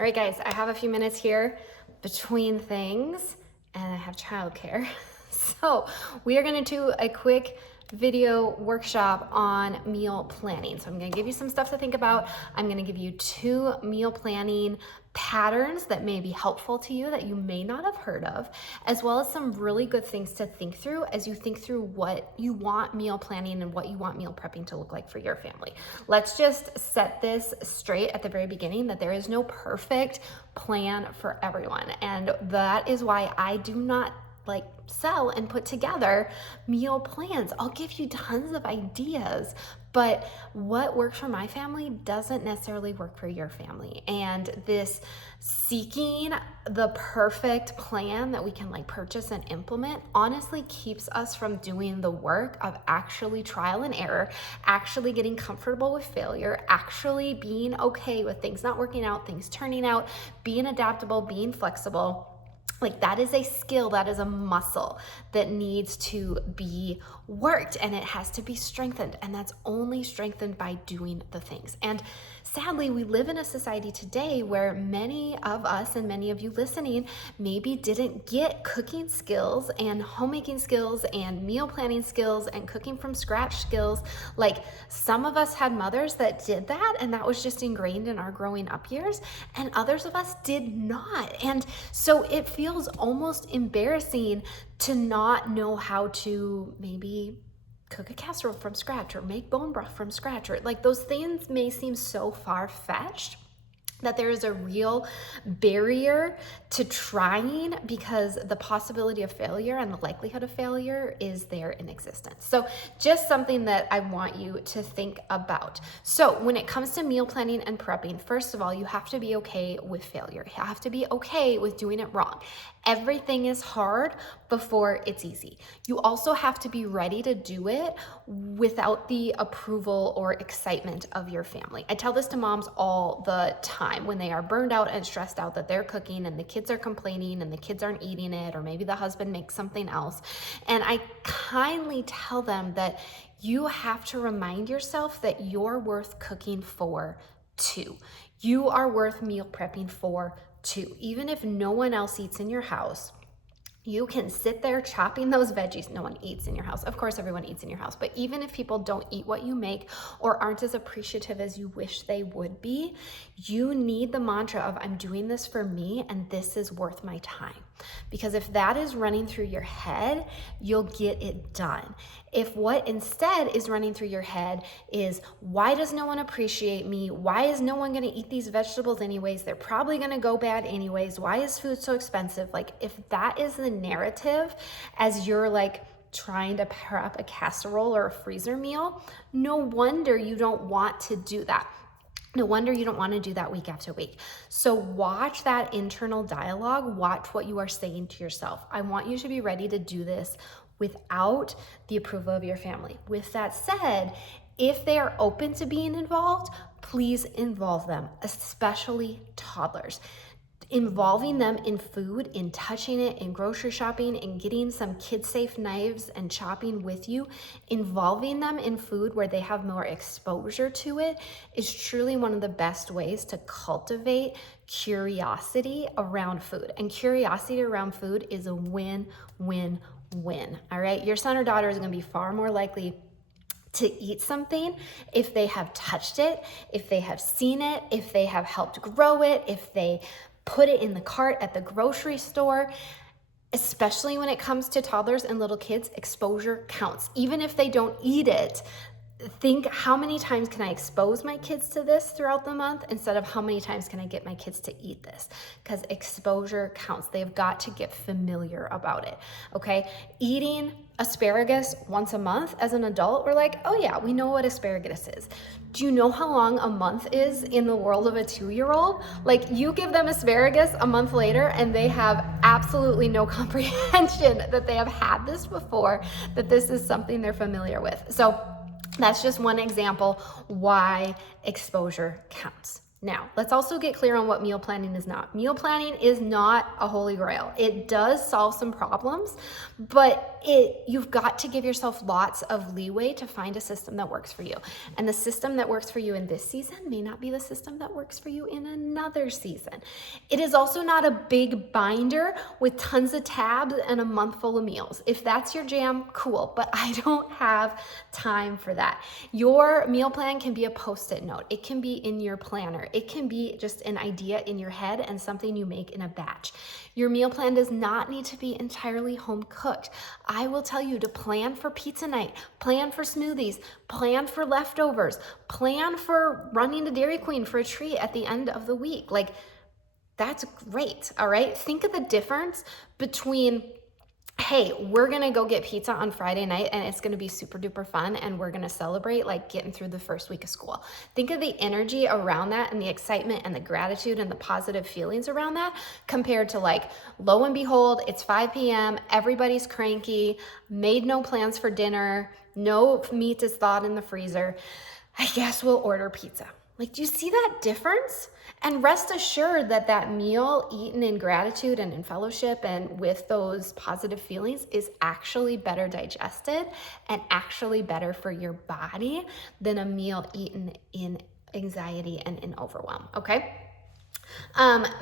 All right, guys, I have a few minutes here between things and I have childcare. So we are gonna do a quick video workshop on meal planning. So I'm gonna give you some stuff to think about. I'm gonna give you 2 meal planning patterns that may be helpful to you that you may not have heard of, as well as some really good things to think through as you think through what you want meal planning and what you want meal prepping to look like for your family. Let's just set this straight at the very beginning that there is no perfect plan for everyone. And that is why I do not sell and put together meal plans. I'll give you tons of ideas, but what works for my family doesn't necessarily work for your family. And this seeking the perfect plan that we can purchase and implement honestly keeps us from doing the work of actually trial and error, actually getting comfortable with failure, actually being okay with things not working out, things turning out, being adaptable, being flexible. That is a skill, that is a muscle that needs to be worked, and it has to be strengthened, and that's only strengthened by doing the things. And sadly, we live in a society today where many of us and many of you listening maybe didn't get cooking skills and homemaking skills and meal planning skills and cooking from scratch skills. Some of us had mothers that did that, and that was just ingrained in our growing up years, and others of us did not. And so it feels almost embarrassing to not know how to maybe cook a casserole from scratch or make bone broth from scratch, or those things may seem so far-fetched that there is a real barrier to trying because the possibility of failure and the likelihood of failure is there in existence. So just something that I want you to think about. So when it comes to meal planning and prepping, first of all, you have to be okay with failure. You have to be okay with doing it wrong. Everything is hard before it's easy. You also have to be ready to do it without the approval or excitement of your family. I tell this to moms all the time when they are burned out and stressed out that they're cooking and the kids are complaining and the kids aren't eating it, or maybe the husband makes something else. And I kindly tell them that you have to remind yourself that you're worth cooking for too. You are worth meal prepping for too. Even if no one else eats in your house, you can sit there chopping those veggies. No one eats in your house. Of course, everyone eats in your house. But even if people don't eat what you make or aren't as appreciative as you wish they would be, you need the mantra of, I'm doing this for me and this is worth my time. Because if that is running through your head, you'll get it done. If what instead is running through your head is, why does no one appreciate me? Why is no one going to eat these vegetables anyways? They're probably going to go bad anyways. Why is food so expensive? If that is the narrative as you're trying to prep a casserole or a freezer meal, no wonder you don't want to do that. No wonder you don't want to do that week after week. So watch that internal dialogue. Watch what you are saying to yourself. I want you to be ready to do this without the approval of your family. With that said, if they are open to being involved, please involve them, especially toddlers. Involving them in food, in touching it, in grocery shopping, in getting some kid-safe knives and chopping with you, involving them in food where they have more exposure to it is truly one of the best ways to cultivate curiosity around food. And curiosity around food is a win-win-win, all right? Your son or daughter is gonna be far more likely to eat something if they have touched it, if they have seen it, if they have helped grow it, if they put it in the cart at the grocery store. Especially when it comes to toddlers and little kids, exposure counts. Even if they don't eat it, think, how many times can I expose my kids to this throughout the month instead of how many times can I get my kids to eat this? Because exposure counts. They've got to get familiar about it, okay? Eating asparagus once a month as an adult, we're oh yeah, we know what asparagus is. Do you know how long a month is in the world of a 2-year-old? You give them asparagus a month later and they have absolutely no comprehension that they have had this before, that this is something they're familiar with. So that's just one example why exposure counts. Now, let's also get clear on what meal planning is not. Meal planning is not a holy grail. It does solve some problems, but you've got to give yourself lots of leeway to find a system that works for you. And the system that works for you in this season may not be the system that works for you in another season. It is also not a big binder with tons of tabs and a month full of meals. If that's your jam, cool, but I don't have time for that. Your meal plan can be a post-it note. It can be in your planner. It can be just an idea in your head and something you make in a batch. Your meal plan does not need to be entirely home cooked. I will tell you to plan for pizza night, plan for smoothies, plan for leftovers, plan for running to Dairy Queen for a treat at the end of the week. Like, that's great, all right? Think of the difference between, hey, we're gonna go get pizza on Friday night and it's gonna be super duper fun and we're gonna celebrate like getting through the first week of school. Think of the energy around that and the excitement and the gratitude and the positive feelings around that compared to like, lo and behold, it's 5 p.m., everybody's cranky, made no plans for dinner, no meat is thawed in the freezer. I guess we'll order pizza. Like, do you see that difference? And rest assured that that meal eaten in gratitude and in fellowship and with those positive feelings is actually better digested and actually better for your body than a meal eaten in anxiety and in overwhelm, okay?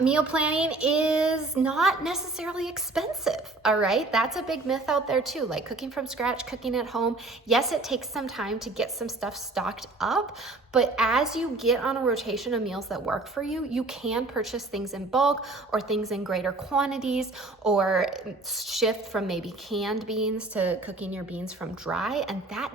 Meal planning is not necessarily expensive, all right? That's a big myth out there too, like cooking from scratch, cooking at home. Yes, it takes some time to get some stuff stocked up, but as you get on a rotation of meals that work for you, you can purchase things in bulk or things in greater quantities or shift from maybe canned beans to cooking your beans from dry, and that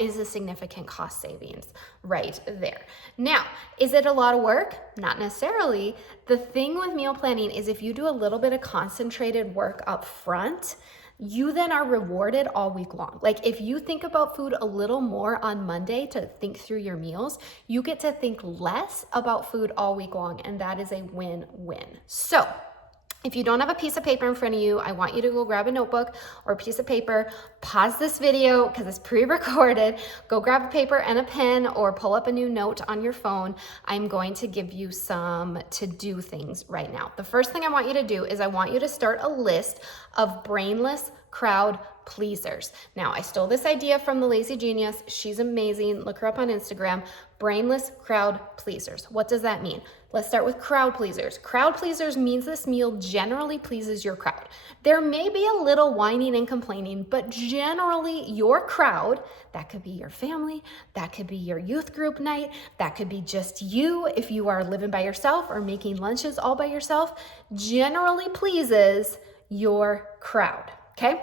is a significant cost savings right there. Now, is it a lot of work? Not necessarily. The thing with meal planning is if you do a little bit of concentrated work up front, you then are rewarded all week long. Like if you think about food a little more on Monday to think through your meals, you get to think less about food all week long, and that is a win-win. So, if you don't have a piece of paper in front of you, I want you to go grab a notebook or a piece of paper, pause this video because it's pre-recorded, go grab a paper and a pen or pull up a new note on your phone. I'm going to give you some to-do things right now. The first thing I want you to do is I want you to start a list of brainless crowd pleasers. Now, I stole this idea from the Lazy Genius. She's amazing. Look her up on Instagram. Brainless crowd pleasers. What does that mean? Let's start with crowd pleasers. Crowd pleasers means this meal generally pleases your crowd. There may be a little whining and complaining, but generally your crowd, that could be your family, that could be your youth group night, that could be just you if you are living by yourself or making lunches all by yourself, generally pleases your crowd, okay?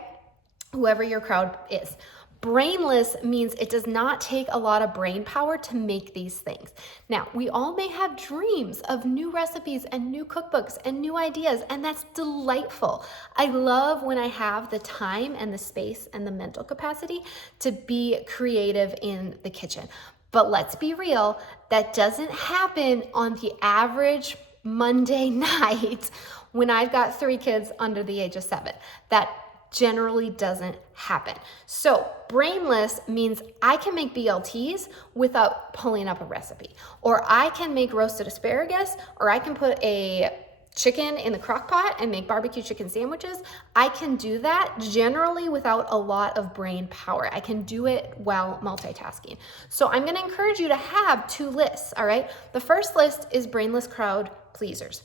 Whoever your crowd is. Brainless means it does not take a lot of brain power to make these things. Now, we all may have dreams of new recipes and new cookbooks and new ideas, and that's delightful. I love when I have the time and the space and the mental capacity to be creative in the kitchen. But let's be real, that doesn't happen on the average Monday night when I've got 3 kids under the age of 7. That generally doesn't happen. So brainless means I can make BLTs without pulling up a recipe, or I can make roasted asparagus, or I can put a chicken in the crock pot and make barbecue chicken sandwiches. I can do that generally without a lot of brain power. I can do it while multitasking. So I'm gonna encourage you to have 2 lists, all right? The first list is brainless crowd pleasers.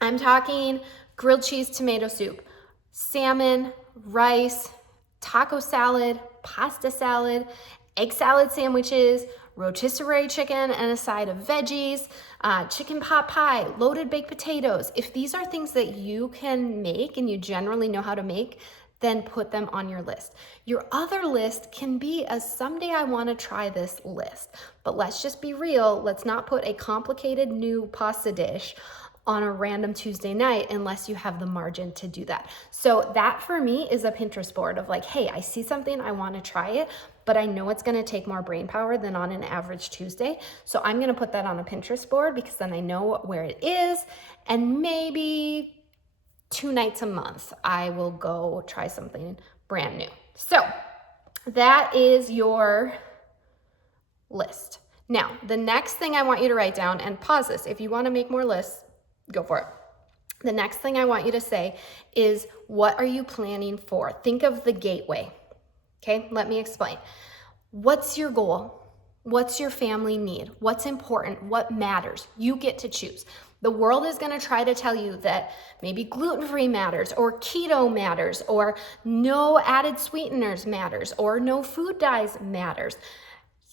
I'm talking grilled cheese tomato soup, salmon, rice, taco salad, pasta salad, egg salad sandwiches, rotisserie chicken and a side of veggies, chicken pot pie, loaded baked potatoes. If these are things that you can make and you generally know how to make, then put them on your list. Your other list can be a someday I want to try this list. But let's just be real. Let's not put a complicated new pasta dish on a random Tuesday night unless you have the margin to do that. So that for me is a Pinterest board of like, hey, I see something, I want to try it, but I know it's going to take more brain power than on an average Tuesday. So I'm going to put that on a Pinterest board because then I know where it is, and maybe 2 nights a month I will go try something brand new. So that is your list. Now, the next thing I want you to write down, and pause this, if you want to make more lists, go for it. The next thing I want you to say is, what are you planning for? Think of the gateway. Okay, let me explain. What's your goal? What's your family need? What's important? What matters? You get to choose. The world is going to try to tell you that maybe gluten-free matters, or keto matters, or no added sweeteners matters, or no food dyes matters.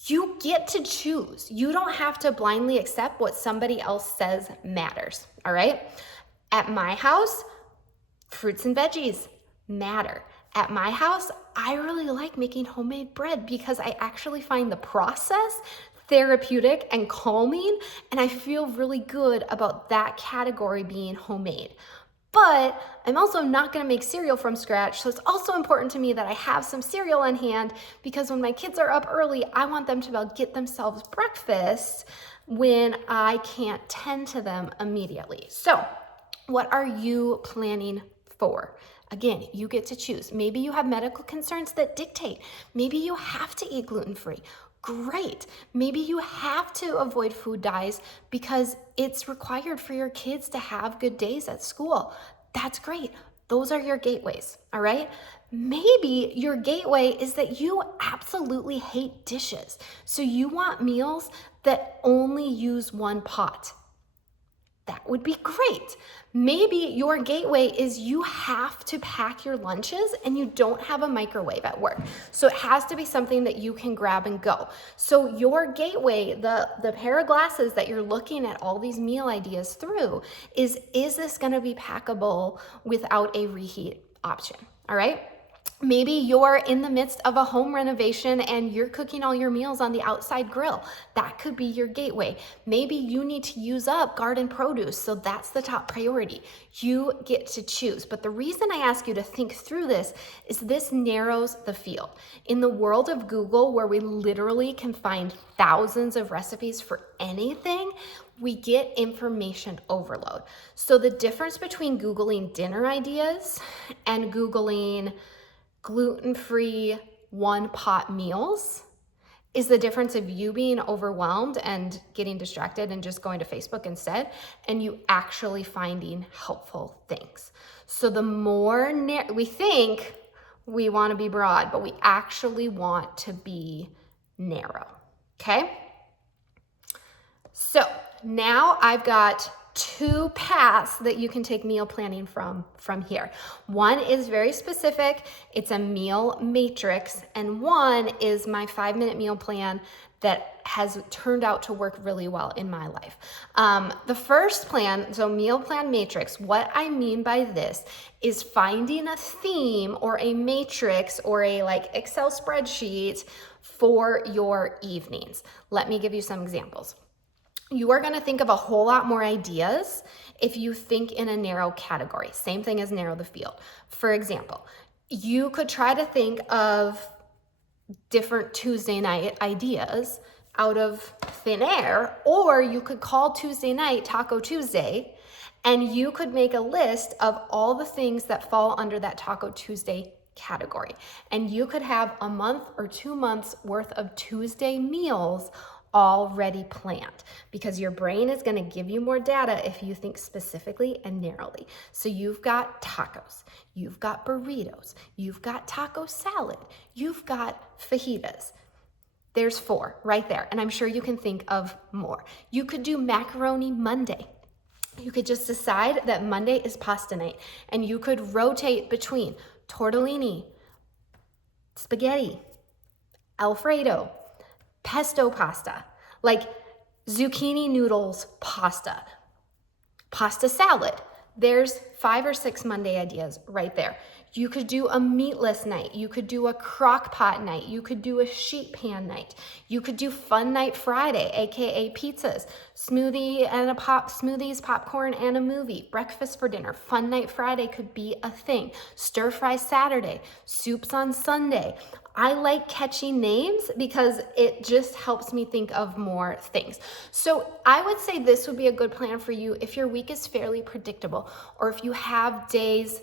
You get to choose. You don't have to blindly accept what somebody else says matters, all right? At my house, fruits and veggies matter. At my house, I really like making homemade bread because I actually find the process therapeutic and calming, and I feel really good about that category being homemade. But I'm also not gonna make cereal from scratch, so it's also important to me that I have some cereal on hand, because when my kids are up early, I want them to be able to get themselves breakfast when I can't tend to them immediately. So, what are you planning for? Again, you get to choose. Maybe you have medical concerns that dictate. Maybe you have to eat gluten-free. Great. Maybe you have to avoid food dyes because it's required for your kids to have good days at school. That's great. Those are your gateways, all right? Maybe your gateway is that you absolutely hate dishes. So you want meals that only use one pot. That would be great. Maybe your gateway is you have to pack your lunches and you don't have a microwave at work. So it has to be something that you can grab and go. So your gateway, the pair of glasses that you're looking at all these meal ideas through is this gonna be packable without a reheat option, all right? Maybe you're in the midst of a home renovation and you're cooking all your meals on the outside grill. That could be your gateway. Maybe you need to use up garden produce, so that's the top priority. You get to choose. But the reason I ask you to think through this is this narrows the field. In the world of Google, where we literally can find thousands of recipes for anything, we get information overload. So the difference between Googling dinner ideas and Googling gluten-free one-pot meals is the difference of you being overwhelmed and getting distracted and just going to Facebook instead, and you actually finding helpful things. So the more we think we want to be broad, but we actually want to be narrow, okay? So now I've got two paths that you can take meal planning from here. One is very specific. It's a meal matrix, and one is my 5-minute meal plan that has turned out to work really well in my life. The first plan, so meal plan matrix, what I mean by this is finding a theme or a matrix or a Excel spreadsheet for your evenings. Let me give you some examples. You are going to think of a whole lot more ideas if you think in a narrow category. Same thing as narrow the field. For example, you could try to think of different Tuesday night ideas out of thin air, or you could call Tuesday night Taco Tuesday, and you could make a list of all the things that fall under that Taco Tuesday category. And you could have a month or 2 months worth of Tuesday meals already planned, because your brain is going to give you more data if you think specifically and narrowly. So you've got tacos, you've got burritos, you've got taco salad, you've got fajitas. There's 4 right there, and I'm sure you can think of more. You could do macaroni Monday. You could just decide that Monday is pasta night, and you could rotate between tortellini, spaghetti, Alfredo, pesto pasta, like zucchini noodles pasta, pasta salad. There's 5 or 6 Monday ideas right there. You could do a meatless night. You could do a crock pot night. You could do a sheet pan night. You could do fun night Friday, AKA pizzas, smoothies, popcorn, and a movie. Breakfast for dinner. Fun night Friday could be a thing. Stir fry Saturday, soups on Sunday. I like catchy names because it just helps me think of more things. So I would say this would be a good plan for you if your week is fairly predictable, or if you have days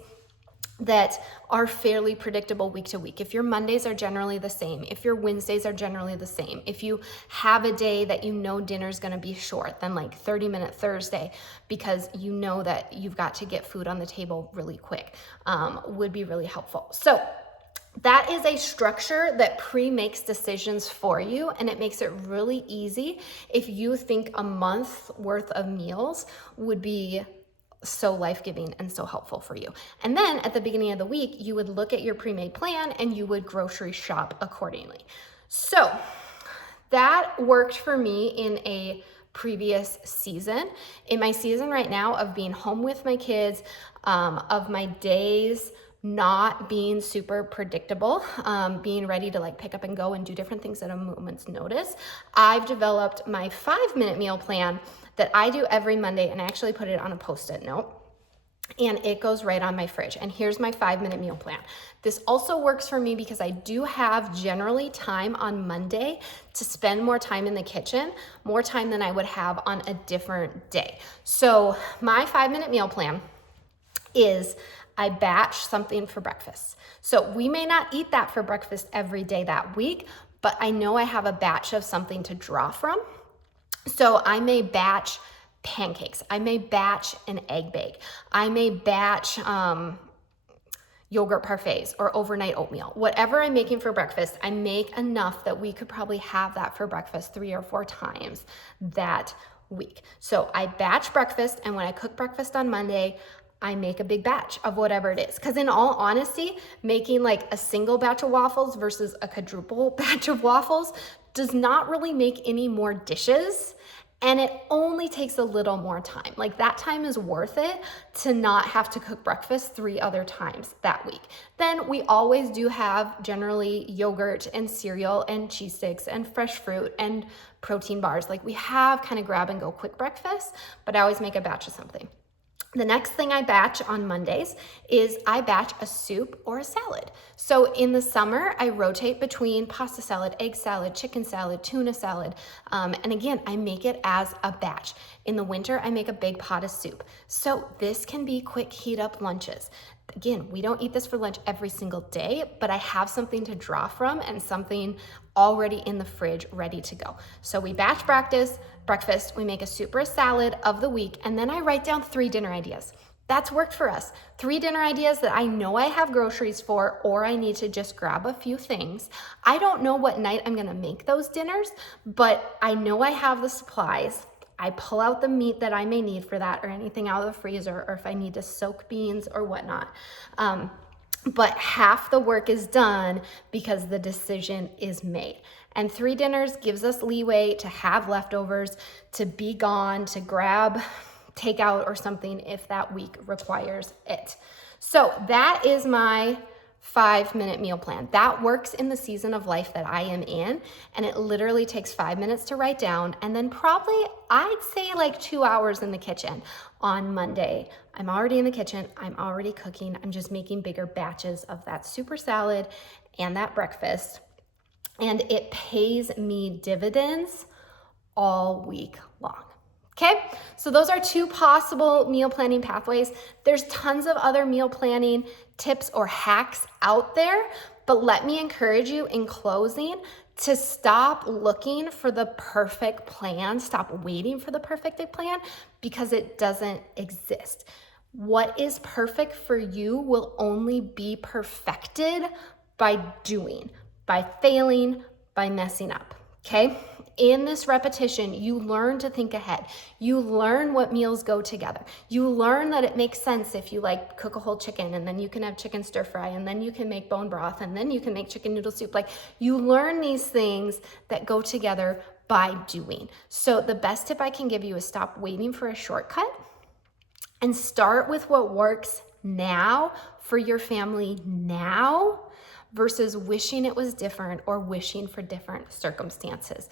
that are fairly predictable week to week. If your Mondays are generally the same, if your Wednesdays are generally the same, if you have a day that you know dinner's gonna be short, then like 30-minute Thursday, because you know that you've got to get food on the table really quick, would be really helpful. So that is a structure that pre-makes decisions for you, and it makes it really easy if you think a month worth of meals would be so life-giving and so helpful for you. And then at the beginning of the week, you would look at your pre-made plan and you would grocery shop accordingly. So that worked for me in a previous season. In my season right now of being home with my kids, of my days not being super predictable, being ready to like pick up and go and do different things at a moment's notice, I've developed my 5-minute meal plan that I do every Monday, and I actually put it on a Post-it note, and it goes right on my fridge. And here's my 5-minute meal plan. This also works for me because I do have generally time on Monday to spend more time in the kitchen, more time than I would have on a different day. So my 5-minute meal plan is I batch something for breakfast. So we may not eat that for breakfast every day that week, but I know I have a batch of something to draw from. So I may batch pancakes. I may batch an egg bake. I may batch yogurt parfaits or overnight oatmeal. Whatever I'm making for breakfast, I make enough that we could probably have that for breakfast 3 or 4 times that week. So I batch breakfast, and when I cook breakfast on Monday, I make a big batch of whatever it is. Because in all honesty, making like a single batch of waffles versus a quadruple batch of waffles does not really make any more dishes, and it only takes a little more time. Like that time is worth it to not have to cook breakfast 3 other times that week. Then we always do have generally yogurt and cereal and cheese sticks and fresh fruit and protein bars. Like we have kind of grab and go quick breakfast, but I always make a batch of something. The next thing I batch on Mondays is I batch a soup or a salad. So in the summer, I rotate between pasta salad, egg salad, chicken salad, tuna salad. And again, I make it as a batch. In the winter, I make a big pot of soup. So this can be quick heat up lunches. Again, we don't eat this for lunch every single day, but I have something to draw from and something already in the fridge ready to go. So we batch breakfast, we make a soup or a salad of the week, and then I write down 3 dinner ideas. That's worked for us. 3 dinner ideas that I know I have groceries for, or I need to just grab a few things. I don't know what night I'm gonna make those dinners, but I know I have the supplies. I pull out the meat that I may need for that, or anything out of the freezer, or if I need to soak beans or whatnot. But half the work is done because the decision is made. And 3 dinners gives us leeway to have leftovers, to be gone, to grab takeout or something if that week requires it. So that is my 5-minute meal plan. That works in the season of life that I am in, and it literally takes 5 minutes to write down, and then probably I'd say like 2 hours in the kitchen. On Monday, I'm already in the kitchen, I'm already cooking, I'm just making bigger batches of that super salad and that breakfast, and it pays me dividends all week long. Okay, so those are 2 possible meal planning pathways. There's tons of other meal planning tips or hacks out there, but let me encourage you in closing to stop looking for the perfect plan, stop waiting for the perfect plan, because it doesn't exist. What is perfect for you will only be perfected by doing, by failing, by messing up, okay? In this repetition, you learn to think ahead. You learn what meals go together. You learn that it makes sense if you like cook a whole chicken, and then you can have chicken stir fry, and then you can make bone broth, and then you can make chicken noodle soup. Like, you learn these things that go together by doing. So the best tip I can give you is stop waiting for a shortcut and start with what works now for your family now versus wishing it was different or wishing for different circumstances.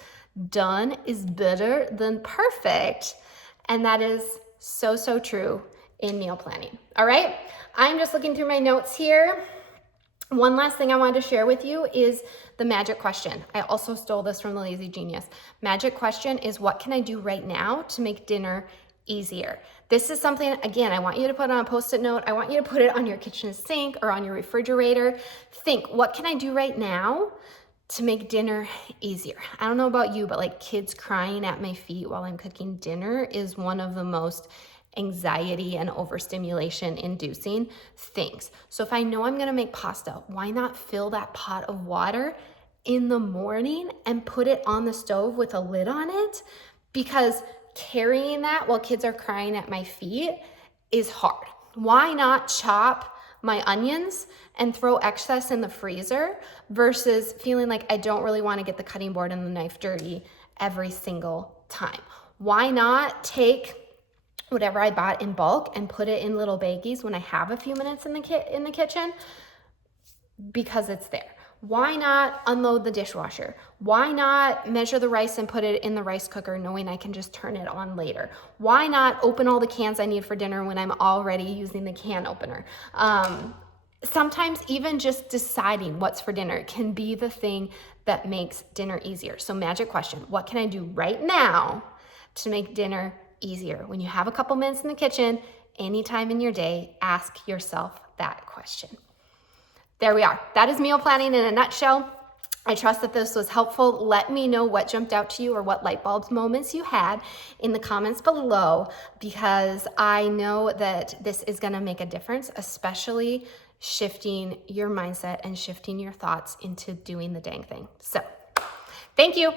Done is better than perfect. And that is so, so true in meal planning. All right, I'm just looking through my notes here. One last thing I wanted to share with you is the magic question. I also stole this from the Lazy Genius. Magic question is, what can I do right now to make dinner easier. This is something, again, I want you to put on a Post-it note. I want you to put it on your kitchen sink or on your refrigerator. Think, what can I do right now to make dinner easier? I don't know about you, but like kids crying at my feet while I'm cooking dinner is one of the most anxiety and overstimulation inducing things. So if I know I'm gonna make pasta, why not fill that pot of water in the morning and put it on the stove with a lid on it? Because carrying that while kids are crying at my feet is hard. Why not chop my onions and throw excess in the freezer versus feeling like I don't really want to get the cutting board and the knife dirty every single time? Why not take whatever I bought in bulk and put it in little baggies when I have a few minutes in the kitchen? Because it's there. Why not unload the dishwasher? Why not measure the rice and put it in the rice cooker knowing I can just turn it on later? Why not open all the cans I need for dinner when I'm already using the can opener? Sometimes even just deciding what's for dinner can be the thing that makes dinner easier. So magic question, what can I do right now to make dinner easier? When you have a couple minutes in the kitchen, anytime in your day, ask yourself that question. There we are. That is meal planning in a nutshell. I trust that this was helpful. Let me know what jumped out to you or what light bulb moments you had in the comments below, because I know that this is going to make a difference, especially shifting your mindset and shifting your thoughts into doing the dang thing. So, thank you.